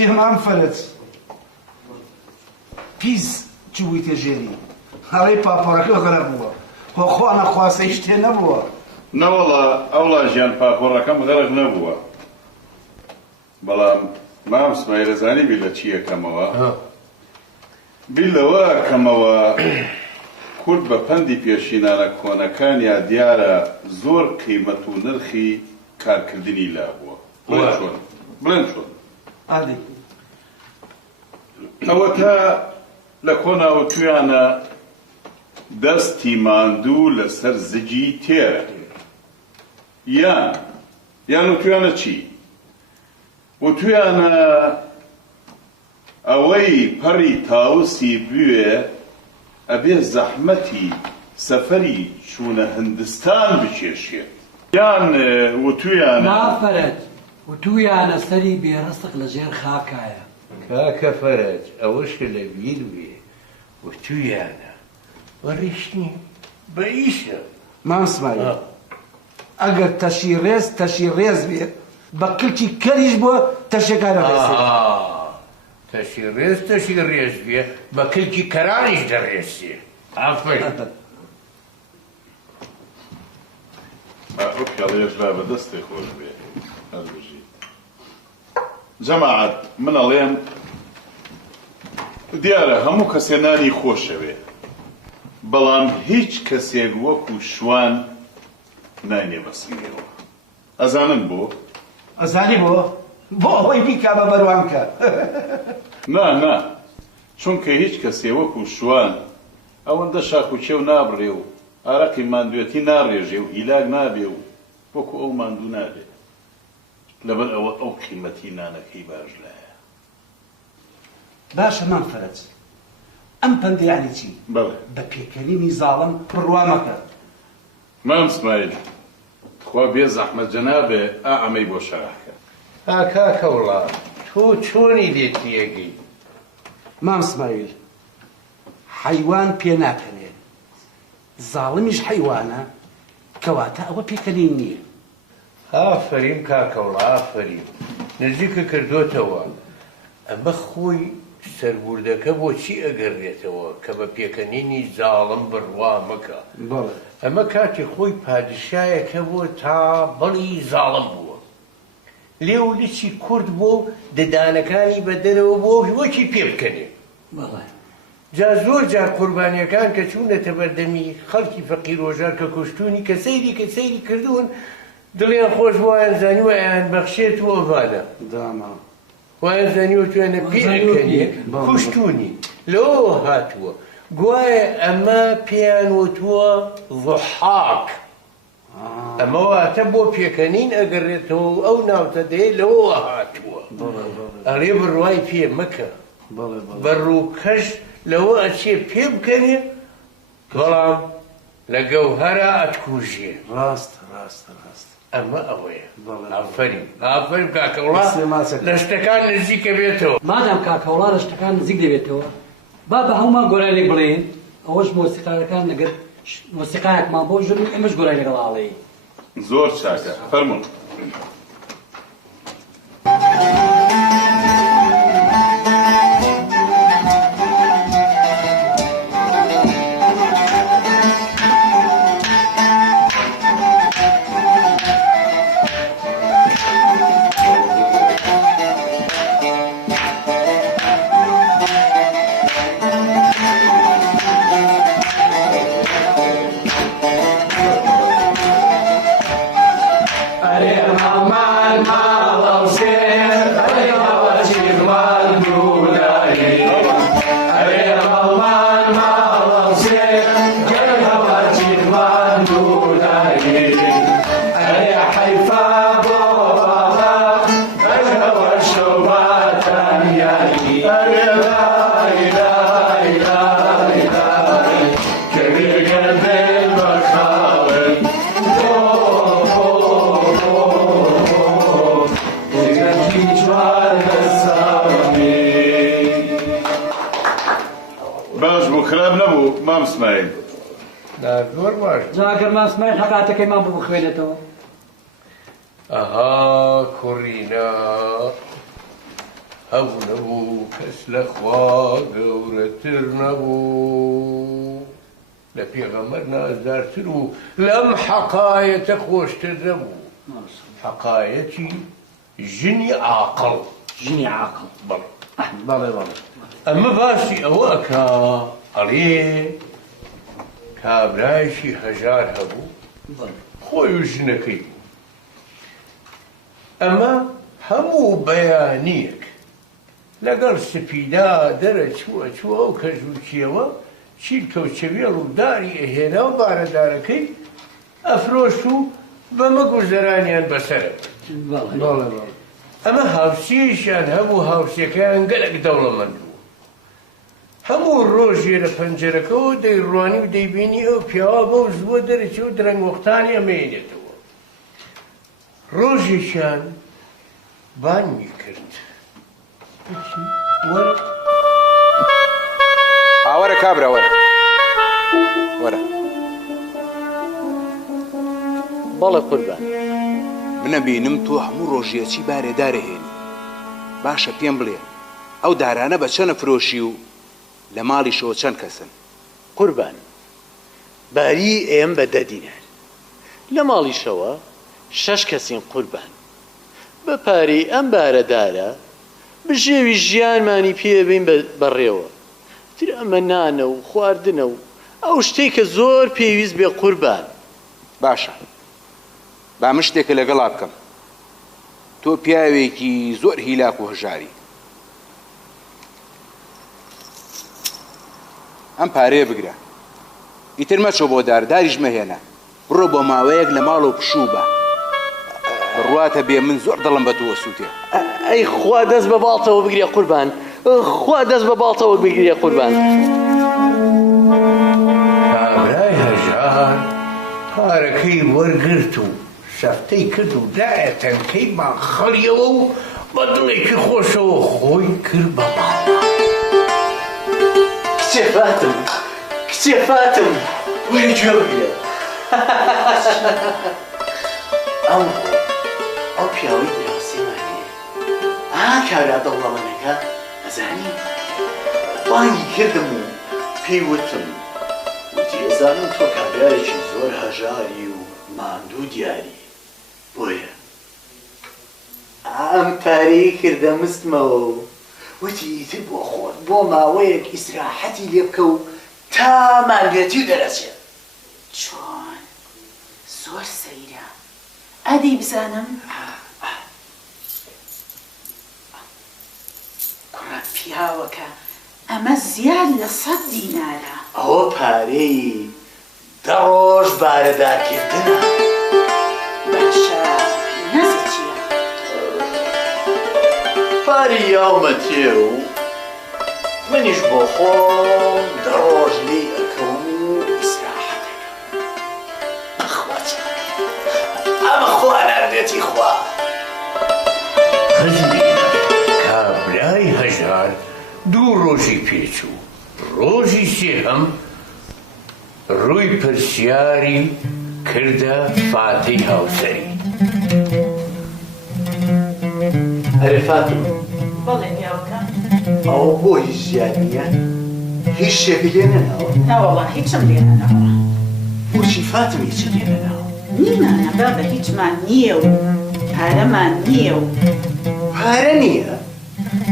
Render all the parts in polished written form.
وتی هەمان فەرج پیس چووی تێژێری هەڵەی پاپۆرەکە غەرە بووە خۆ نەخواسەی شتێ نەبووە نەوەڵا ئەوڵا ژیان پاپۆڕەکەم غەرق نەبووە بەڵام مام سمایلە زانی بی لە چی یەکەمەوە بی لەوە کەمەوە کورد بە پەندی پێشینانە کۆنەکانیا دیارە زۆر قیمەت و نرخی کارکردنی لابووە بڵێن چۆن ئادی ئەوە تا لە کۆناوە تویانە دەستی ماندوو لەسەر زگی تێرە یان و تویانە چی و تویانە ئەوەی پەڕی تاوسی بوێ ئەبێ زەحمەتی سەفەری چوونە هەندستان بچێشێت یان وتویانە نافەرەت وتویانە سەری بێڕستق لە ژێر خاکایە کاکە فەرەج ئەوەش لە بیر بێ وتویانە وەڕیشتنی بە ئیشە مام سمایل ئەگەر تەشی ڕێز بێ بە کلکی کەریش بووە تەشێکارە ڕێسێ تەشی ڕێز بێ بە کلکی کەرانیش دەڕێسێ ئافرین ئەو پیاڵەیەش با بە دەستی خۆش بێ ئەزبژی جەماعەت من ئەڵێم دیارە هەموو کەسێ نانی خۆشەوێ بەڵام هیچ کەسێک وەکو شوان نانێ بەسمیەوە ئەزانن بۆ ئەزانی بۆ ئەوەی بیکا بە بەروانکە نا چونکە هیچ کەسێ وەکو شوان ئەوەندە شاکوچێ و نابڕێ و ئارەقی ماندوێتی ناڕێژێ و هیلاک نابێ و وەکو ئەو ماندوو نابێ لەبەر ئەوە ئەو قیمەتی نانەکەی باش لایە باشە مام فەرج ئەم پەندە یعنی چی بەڵێ بە پێکەنینی زاڵم بڕوامەکە مام سمایل خوا بێ زەحمەت جەنابێ ئەمەی بۆ شەراحکە کاکە وڵات تۆ چۆنی لێتیەگەی مام سمایل حەیوان پێ ناکەنێت زاڵمیش حەیوانە کەواتە ئەوە پێکەنین نییە ئافرین کاکە وڵا ئافرین نزیکە کردوتەوە ئەمە خۆی سەربوردەکە بۆچی ئەگەڕێتەوە کە بە پێکەنینی زاڵم بڕوا مەکە ئەمە کاتی خۆی پادشایەکە بووە تا بەڵی زاڵم بووە لێو لچی کورد بۆ ددانەکانی بە دەرەوە بۆ وەکی پێ بکەنێ جا زۆر جار قوربانیەکان کە چوونەتە بەردەمی خەڵکی فەقیر ڕۆژار کە کوشتونی کە سەیری کردوون دڵیان خۆش وایان زانی وایان بەخشێت و ئەوانە وایان زانی و توێنە پێکەنێ کوشتونی لەوە هاتووە گوایە ئەمە پێیان وتووە ضحاک ئەمە واتە بۆ پێکەنین ئەگەڕێتەوە ئەو ناوتە دەیە لەوە هاتووە ئەڵێ بڕوای پێ مەکە بەڕووکەش لەوە ئەچێ پێ بکەنێ بەڵام لە گەوهەرە ئەتکوژێ ڕاست ئەمە ئەوەیە ئافرین کاکەوڵا لە شتەکان نزیکە بێتەوە مادام کاکەوڵا لە شتەکان نزیک دەبێتەوە با بە هەمومان گۆرانێک بڵێن ئەوەش مۆسیقارەکان لەگەر مۆسیقایەکمان بۆ ژن ئەمەش گۆرای لەگەڵ ئاڵەیە زۆر چاکە فەرموون مام اسماعیل زۆر باش جاگەر مام اسماعیل حەقاتەکەیمان بۆ بخوێنێتەوە ئەها کوڕینا هەبوو نەبوو کەس لە خوا گەورەتر نەبوو لە پێغەمبەر نازدارتر و لەم حەقایەتە خۆشتر نەبوو حەقایەتی ژنی عاقڵ ژنی عاقڵ بەڵێ بەڵێ ئەمە باسی ئەوە ئەکا ئەڵێ کابرایشی هەژار هەبوو خۆی و ژنەکەی بوو ئەمە هەموو بەیانیەک لەگەڵ سپیدا دەرەچووە چووە و کەژوچیەوە چیرکەوچەوێڵ و داری ئەهێنا و بارەدارەکەی ئەفرۆشت و بەمە گوزەرانیان بەسەرە بەڵێ بەڵێ ئەمە هاوسێشیان هەبوو هاوسەکەیان گەلێک دەوڵەمەند بوو هەموو ڕۆژێ لە پەنجەرەکەەوە دەیڕوانی و دەیبینی ئەو پیاوە بەو زووە دەرەچێ و درەنگ وەختانی ئەمێنێتەوە ڕۆژێکیان بانگی کرد وەرە وەرە کابرا وەرە بەڵێ قوربان منە بینم تۆ هەموو ڕۆژیەکی بارێدارە هێنی باشە پێم بڵێ ئەو دارانە بە چەنە فرۆشی و لە ماڵیشەوە چەند کەسن قوربان باری ئێم بە 10 دینار لە ماڵیشەوە 6 کەسین قوربان بە پارەی ئەم بارەدارە بژێوی ژیانمانی پێبین بەڕێوە تر ئەمە نانە و خواردنە و ئەو شتێک کە زۆر پێویست بێ قوربان باشە با من شتێکە لەگەڵا بکەم تۆ پیاوێکی زۆر هیلاک و هەژاری ئەم پارەیە بگرە ئیتر مەچۆ بۆ داریش مەهێنە بڕۆ بۆ ماوەیەک لە ماڵ و پشوو بە بڕواتە بێ من زۆر دڵم بە تۆوە سووتێ ئەی خوا دەست بە باڵتەوە بگرێ قوربان خوا دەست بە باڵتەوە بگرێ قوربان کابرای هەژار پارەکەی وەرگرت و سەفتەی کرد و دایە تەنکەی باخەڵیەوە و بە دڵێکی خۆشەوە خۆی کرد بە باڵ کچێفاتم وەری گوێ بگرێ ئەو پیاوەی دراوسێمانەیە کابرا دەوڵەمەنەکە ئەزانی بانگی کردم و پێی وتم وتی ئەزانم تۆ کابرایەکی زۆر هەژاری و ماندوو دیاری بۆیە ئەم پارەی کردە مستمەوە وتی ئیتر بۆ خۆت بۆ ماوەیەک ئیسراحەتی لێ بکە و تا مانگێتی دەرەچێت چۆن زۆر سەیرە ئەدەی بزانم کوڕە پیاوەکە ئەمە زیاد لە 100 دینارە ئەوە پارەی 10 ڕۆژ بارەدارکردنە باشە نەزی چییە پاری یاومەتێ و منیش بۆ خۆم 10 ڕۆژ لێی ئەکەم و ئیسراحەتەکەم خواچە ئەمە خوا ناردێتی خوا کابرای هەژار 2 ڕۆژی پێچوو ڕۆژی سێهەم ڕووی پرسیاری کردە فاتەی هاوسەری هەرێ فاتم بەڵێ پیاوەکە ئەوە بۆ هیچ زیاد نییە هیچ شتێک لێ نەناوە ناوەڵا هیچم لێ نەناوە بۆچی فاتم هیچ لێ نەناوە نیمانە بابە هیچمان نییە و پارەمان نییە و پارە نییە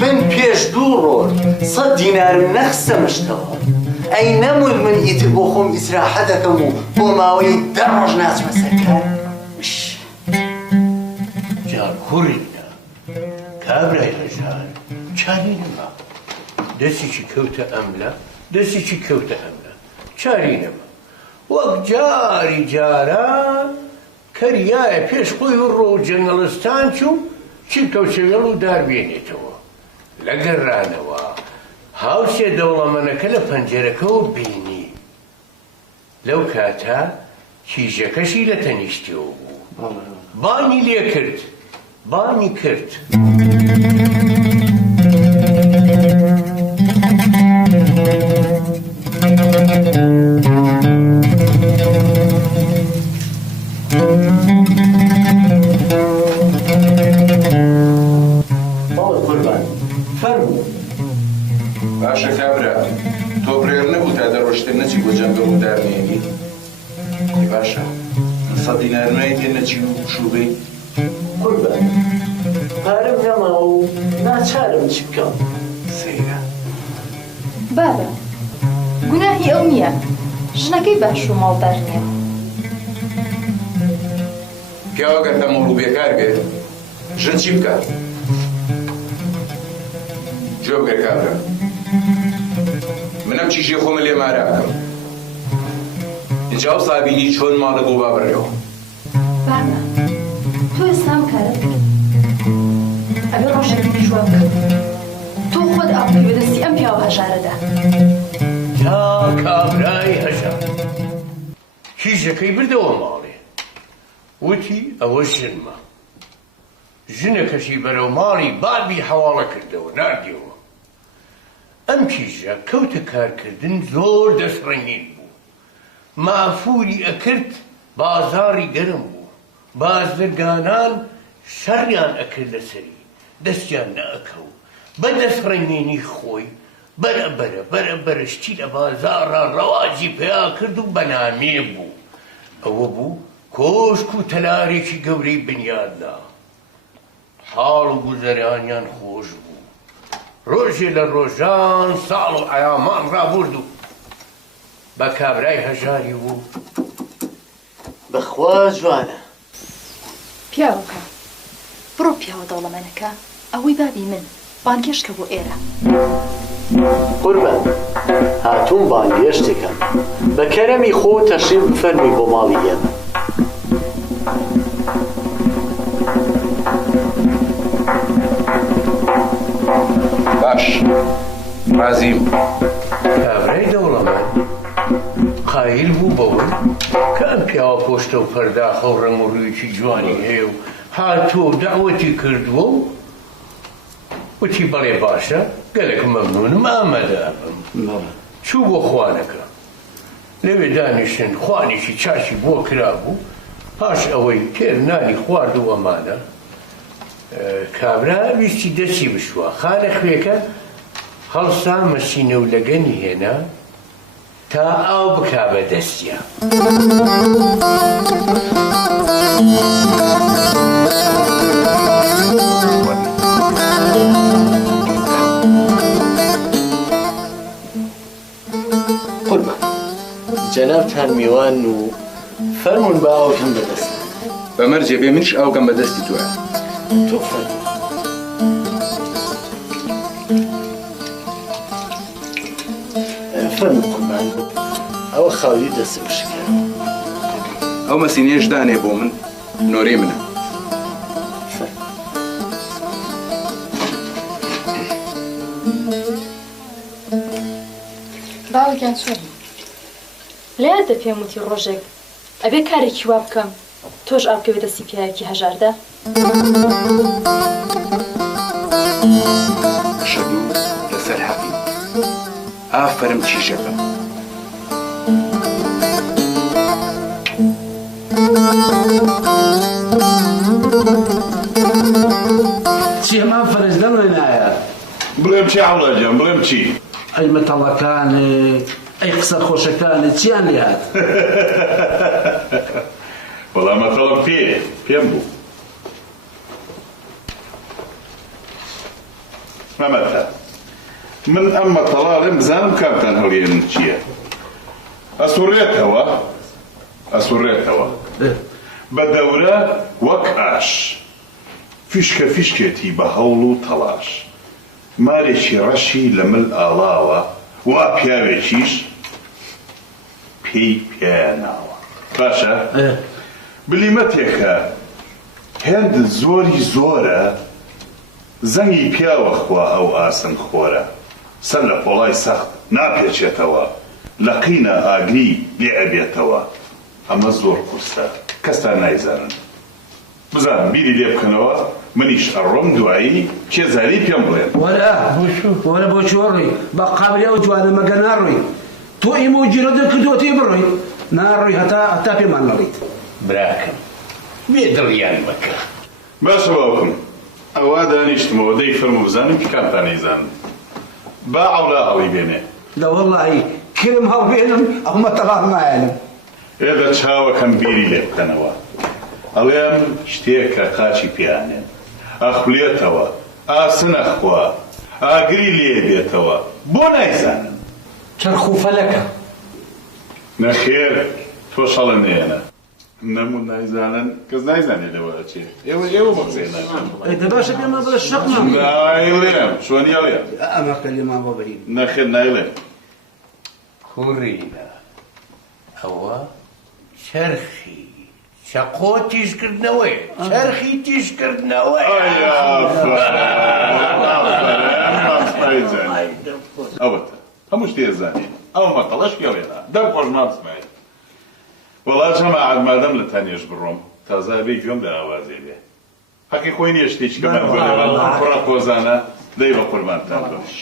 من پێش 2 ڕۆژ 100 دینارم نەخستەمشتەوە ئەی نەمون من ئیتر بۆ خۆم ئیسراحەت دەکەم و بۆ ماوەی 10 ڕۆژ ناچمە سەرکار جا کوڕیدا کابرای هەژار چاری نەما دەستێکی کەوتە ئەملا دەستێکی کەوتە ئەملا چاری نەما وەک جاری جاران کەریایە پێش خۆی و ڕۆ جەنگەڵستان چوو چیرکەوچەوێڵ و داربێنێتەوە لە گەڕانەوە هاوسێ دەوڵەمەنەکە لە پەنجەرەکەەوە بینی لەو کاتە کیژەکەشی لە تەنیشتیەوە بوو بانی لێ کرد بانی کرد قوربان دەنگی باشە سەد دینارمای تێ نەچی و شووبەی قوربان پارەم نەما و ناچارم چی بکەم سەیرە بابە گوناهی ئەو نییە ژنەکەی باش و ماڵدار نییە پیاوە گەر تەمەڵ و بێکار بێت ژن چی بکات جۆ بگەر کابرا منەم چیژێ خۆمە لێ مارە بکەم اینجا و سابینی چۆن ماڵە بۆ بابڕێەوە بابە تۆ ئێستام کارە ئەبێ ڕۆژێکی جواب بکە تۆ خۆت ئاڵی بەدەستی ئەم پیاوە هەژارەدا تا کابرای هەژار کیژەکەی بردەوە ماڵێ وتی ئەوە ژنمە ژنەکەشی بەرەو ماڵی بابی حەواڵە کردەوە ناردیەوە ئەم کیژە کەوتە کارکردن زۆر دەستڕەنگین بوو مافوری ئەکرد بازاڕی گەرم بوو بازرگانان شەڕیان ئەکرد لەسەری دەستیان نەئەکەوت بە دەستڕەنگینی خۆی بەرەبەرە شتی لە بازاڕە ڕەواجی پیا کرد و بەنامێ بوو ئەوە بوو کۆشک و تەلارێکی گەورەی بنیادنا حاڵ و گوزەرانیان خۆش بوو ڕۆژێ لە ڕۆژان ساڵ و ئەیامان ڕابرد و بە کابرای هەژاری بوو بەخوا جوانە پیاوەکە بڕۆ پیاوە دەوڵەمەنەکە ئەوەی بابی من بانگێشتکە بۆ ئێرە قوربان هاتووم بانگێشتێکم بە کەرەمی خۆ تەشریف بفەرمی بۆ ماڵی ئێمە باش ڕازیم کابرای دەوڵەمەند قایل بوو بەوەی کە ئەم پیاوە پۆشتە و پەرداخە و ڕەم و ڕوویەکی جوانی هەیە و هاتووە داوەتی کردووە و وتی بەڵێ باشە گەلێک مەمنونم ئامادە بم چوو بۆ خوانەکە لەوێ دانیشتن خوانێکی چاچی بۆ کرابوو پاش ئەوەی تێر نانی خوارد و ئەمانە کابرا ویستی دەچی بشوە خانە خوێکە هەڵسا مەسینە و لەگەنی هێنا تا ئاو بکا بە دەستیە قوربان جەنابتان میوان و فەرمون بە ئاوکەم بەدەست بەمەرجێ بێ منش ئاوکەم بەدەستی توە تۆ فەرمون فەرمون قوربان ئەوە خاوی دەستم شکێنەوە ئەو مەسینێش دانێ بۆ من نۆرەی منە باوەگیان چۆن لێدە پێم وتی ڕۆژێک ئەبێ کارێکی وا بکەم تۆش ئاوکە بێ دەستی پیاوێکی هەژاردا شەدوو لەسەر حەقی ئافەرم چیژەکەم چی هەمان فەرز دەڵێ نایە بڵێم چی عەوڵەجان بڵێم چی ئەی مەتەڵەکانێ ئەی قسە خۆشەکانێ چیان لێ هات وەڵام مەتەڵم پێم بوو مەمەتە من ئەم مەتەڵاڵێم بزانم کامتان هەڵێن چییە ئەسوڕێتەوە بە دەورە وەک ئاش فیشکە فیشکێتی بە هەوڵ و تەڵاش مارێکی ڕەشی لە مل ئاڵاوە وا پیاوێکیش پێی پێناوە باشە بلیمەتێکە هێند زۆری زۆرە زەنگی پیاوە خوا ئەو ئاسن خۆرە سەر لە پۆڵای سەخت ناپێچێتەوە لە قینە ئاگری لێ ئەبێتەوە ئەمە زۆر قورسە کەستان نایزانن بزانم بیری لێ بکەنەوە منیش ئەڕۆم دوایی کێزاری پێم بڵێن وەرە بۆ چۆڕی بە قابلێ و جوانە مەگە ناڕۆی تۆ ئێمە و جیرە دەکردووە تێ بڕۆی ناڕۆی هەتا پێمان نەڵیت براکەم بێ دڵیان مەکە باشە باوکم ئەوە دانیشتمەوە دەی فەرموو بزانم کامتان نەیزانن با عەوڵا هەڵی بێنێ لە وەڵڵاهی کرم هەڵبێنم ئەومە تەڵاق نایەنم ئێدە چاوەکەم بیری لێ بکەنەوە ئەڵێم شتێکە قاچی پیانێن ئەخولێتەوە ئاسن ئەخوا ئاگری لێ بێتەوە بۆ نایزانم چرخ و فەلەکە نەخێر تۆ شەڵە نێنە نەمون نایزانن کەس نایزانێ لەوە ئەچێ ئێوە بە قسەی ناکەن ئەیدە باشە پێمان بڵێ شەقمان نایڵێم چۆنیاڵێم ئەمە کەلیمان بۆ بەرین نەخێر نایڵێم کوڕینە ئەوە چرخی چەقۆ تیژکردنەوەی چرخی تیژکردنەوەی ئەوەتە هەموو شتێ زانین ئەو مەتەڵەش پێڵێنا دەم خۆش نابسمایە وەڵات هەمە عادمادەم لە تانێش بڕۆم تازابێ گوێم لە ئاوازێ بێ حەقی خۆی نییە شتێکی کەمە کوڕە کۆزانە دەی بە قوربانتان بەش